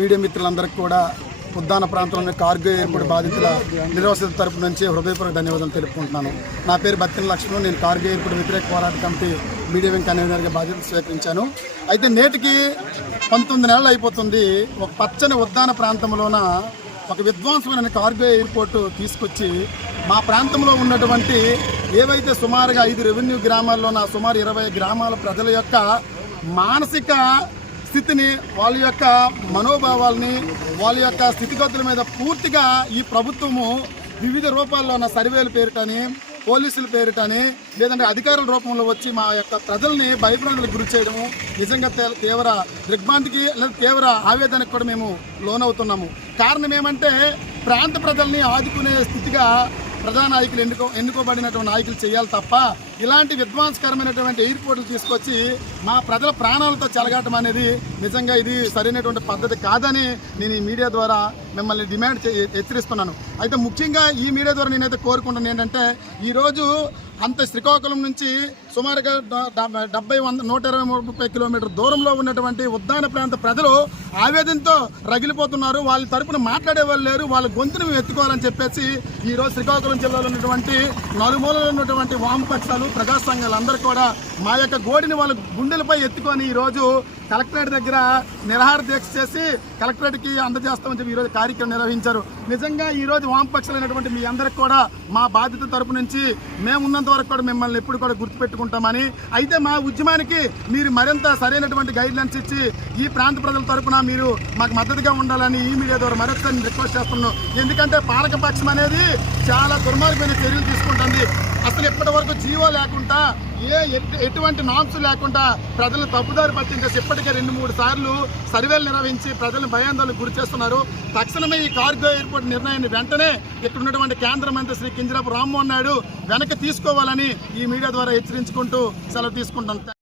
Media మిత్రులందరికీ కూడా ఉద్దాన ప్రాంతంలోని కార్గో ఎయిర్పోర్ట్ బాధితుల నిర్వాసితుల తరపు నుంచి హృదయపూర్వక ధన్యవాదాలు తెలుపుకుంటున్నాను. నా పేరు బత్తిన లక్ష్మణ్. నేను కార్గో ఎయిర్పోర్ట్ వ్యతిరేక పోరాట కమిటీ మీడియా వింగ్ కన్వీనర్గా బాధ్యతలు స్వీకరించాను. అయితే నేటికి 19 నెలలు అయిపోతుంది. ఒక పచ్చని ఉద్దాన ప్రాంతంలోన ఒక విధ్వంసమైన కార్గో ఎయిర్పోర్టు తీసుకొచ్చి మా ప్రాంతంలో ఉన్నటువంటి ఏవైతే సుమారుగా 5 రెవెన్యూ గ్రామాల్లోన సుమారు 20 గ్రామాల ప్రజల యొక్క మానసిక స్థితిని, వాళ్ళ యొక్క మనోభావాల్ని, వాళ్ళ యొక్క స్థితిగతుల మీద పూర్తిగా ఈ ప్రభుత్వము వివిధ రూపాల్లో ఉన్న సర్వేల పేరిటని, పోలీసుల పేరిటని, లేదంటే అధికారుల రూపంలో వచ్చి మా యొక్క ప్రజల్ని భయభ్రాంతులకు గురి చేయడము నిజంగా తీవ్ర దిగ్భ్రాంతికి లేదా తీవ్ర ఆవేదనకు కూడా మేము లోనవుతున్నాము. కారణం ఏమంటే ప్రాంత ప్రజల్ని ఆదుకునే స్థితిగా ప్రధాన నాయకులు ఎన్నుకోబడినటువంటి నాయకులు చేయాలి తప్ప ఇలాంటి విధ్వంసకరమైనటువంటి ఎయిర్పోర్ట్లు తీసుకొచ్చి మా ప్రజల ప్రాణాలతో చెలగాటం అనేది నిజంగా ఇది సరైనటువంటి పద్ధతి కాదని నేను ఈ మీడియా ద్వారా మిమ్మల్ని హెచ్చరిస్తున్నాను. అయితే ముఖ్యంగా ఈ మీడియా ద్వారా నేనైతే కోరుకుంటున్నాను ఏంటంటే ఈరోజు అంత శ్రీకాకుళం నుంచి సుమారుగా 120-130 కిలోమీటర్ దూరంలో ఉన్నటువంటి ఉద్దాన ప్రాంత ప్రజలు ఆవేదనతో రగిలిపోతున్నారు. వాళ్ళ తరపున మాట్లాడే వాళ్ళు లేరు. వాళ్ళ గొంతును మేము ఎత్తుకోవాలని చెప్పేసి ఈరోజు శ్రీకాకుళం జిల్లాలో ఉన్నటువంటి నలుమూలలో ఉన్నటువంటి వామపక్షాలు, ప్రజా సంఘాలు అందరూ కూడా మా యొక్క గోడిని వాళ్ళ గుండెలపై ఎత్తుకొని ఈరోజు కలెక్టరేట్ దగ్గర నిరాహార దీక్ష చేసి కలెక్టరేట్కి అందజేస్తామని చెప్పి ఈరోజు కార్యక్రమం నిర్వహించారు. నిజంగా ఈరోజు వామపక్షాలైనటువంటి మీ అందరికి కూడా మా బాధ్యత తరపు నుంచి మేము ఉన్నంత వరకు కూడా మిమ్మల్ని ఎప్పుడు కూడా గుర్తుపెట్టుకుంటామని, అయితే మా ఉద్యమానికి మీరు మరింత సరైనటువంటి గైడ్లైన్స్ ఇచ్చి ఈ ప్రాంత ప్రజల తరపున మీరు మాకు మద్దతుగా ఉండాలని ఈ మీడియా ద్వారా మరొకసారి రిక్వెస్ట్ చేస్తున్నాం. ఎందుకంటే పాలకపక్షం అనేది చాలా దుర్మార్గమైన చర్యలు తీసుకుంటుంది. అసలు ఇప్పటి వరకు జీవో లేకుండా ఎటువంటి నామ్స్ లేకుండా ప్రజలను తప్పుదారి పట్టించేసి ఇప్పటికే 2-3 సార్లు సర్వేలు నిర్వహించి ప్రజలను భయాందోళనకు గురి చేస్తున్నారు. తక్షణమే ఈ కార్గో ఎయిర్పోర్ట్ నిర్ణయాన్ని వెంటనే ఇక్కడ ఉన్నటువంటి కేంద్ర మంత్రి శ్రీ కింజరాపు రామ్మోహన్ నాయుడు వెనక్కి తీసుకోవాలని ఈ మీడియా ద్వారా హెచ్చరించుకుంటూ సెలవు తీసుకుంటాను.